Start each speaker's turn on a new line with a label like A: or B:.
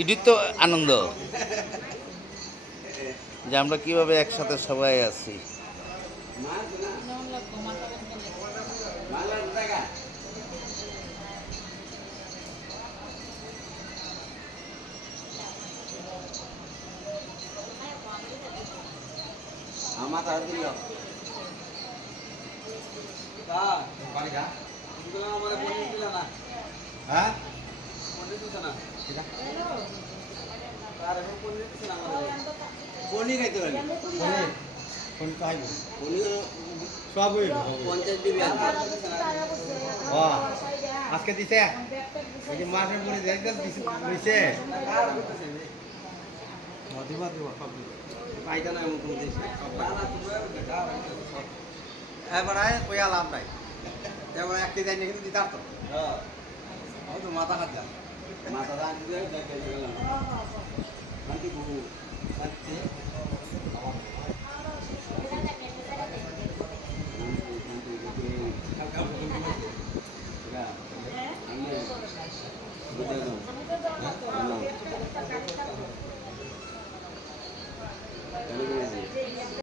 A: এটির তো আনন্দ। যে আমরা কীভাবে একসাথে সবাই আছি।
B: আমার তার দিল।
C: হ্যাঁ?
B: পনির খাইতে পারি।
C: খাইব।
B: পনির পঞ্চাশ দিবি
C: আজকে দিছে? ওই যে মাসের পরে দিছে? দিব দিব, সব দিব।
B: পাইকা না এমন কোনো জিনিস নাই।
C: এবার কইয়া লাভ নাই। এবার এক কেজি আইনে কিন্তু দিতার তো তো মাথা খাত যা
B: মাথা দান দিয়ে দেখে গেলাম শান্তি বহু শান্তি আমি